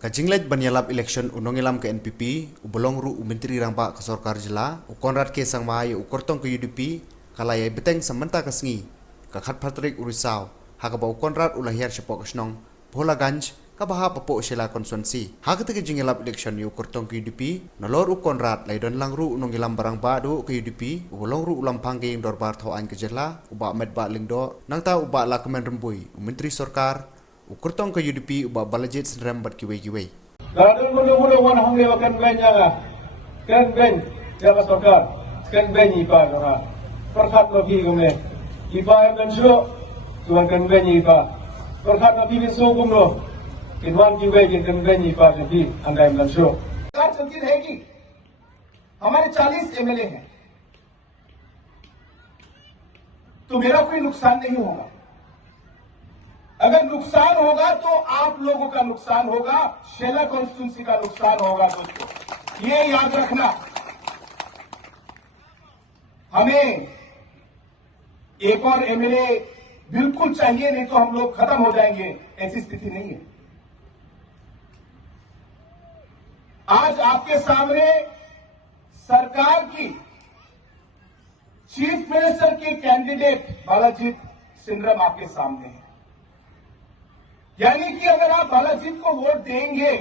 Kajinglet banyalap election unongilam ke NPP, ubolong ru menteri rangba ke Sorkar Jela, ukonrat ke sang mahai ukortong ke UDP, kalaya beteng samanta kasngi, kakhat Patrick Urisau, hakaba ukonrat ulahir sepok kesnong, Bholaganj, kabaha papo Shela konsuensi. Hakate ke jingelap election yu ukortong ke UDP, nolor ukonrat laidon lang ru unongilam barang badu ke UDP, ubolong ru ulam pangging dorbar thoan ke Jela, uba med ba lingdo, nangta uba la kemen rembui, menteri Sorkar, ukurtong ke UDP uba balajit senram bat kiwei-kiwei. Gadun mudah-mudah wan hang lewa kan benya jaga Sorkar kan benyi pa na perkhat no bi gumne ipa kan suro tuan kan benyi pa perkhat no bi so gumno kinwan kiwei kan benyi pa bi andai man suro सरकार चलती रहेगी हमारे 40 MLA हैं तो मेरा कोई नुकसान नहीं होगा अगर नुकसान होगा तो आप लोगों का नुकसान होगा शेला कॉन्स्टिट्यूंसी का नुकसान होगा दोस्तों ये याद रखना हमें एक और एमएलए बिल्कुल चाहिए नहीं तो हम लोग खत्म हो जाएंगे ऐसी स्थिति नहीं है आज आपके सामने सरकार की चीफ मिनिस्टर के कैंडिडेट बालाजीत सिंद्रम आपके सामने है यानी कि अगर आप बालाजीत को वोट देंगे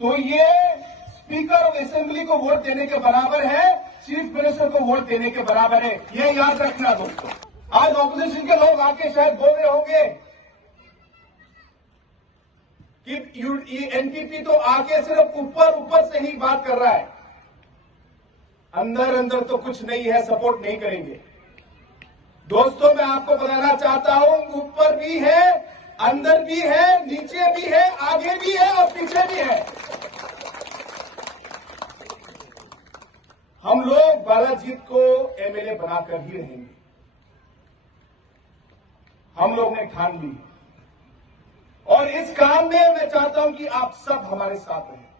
तो ये स्पीकर ऑफ असेंबली को वोट देने के बराबर है चीफ मिनिस्टर को वोट देने के बराबर है ये याद रखना दोस्तों आज ऑपोजिशन के लोग आके शायद बोल रहे होंगे कि एनपीपी तो आगे सिर्फ ऊपर से ही बात कर रहा है अंदर तो कुछ नहीं है सपोर्ट नहीं करेंगे दोस्तों मैं आपको बताना चाहता हूं ऊपर भी है अंदर भी है नीचे भी है आगे भी है और पीछे भी है हम लोग बालाजीत को एमएलए बनाकर ही रहेंगे हम लोग ने ठान ली और इस काम में मैं चाहता हूं कि आप सब हमारे साथ रहें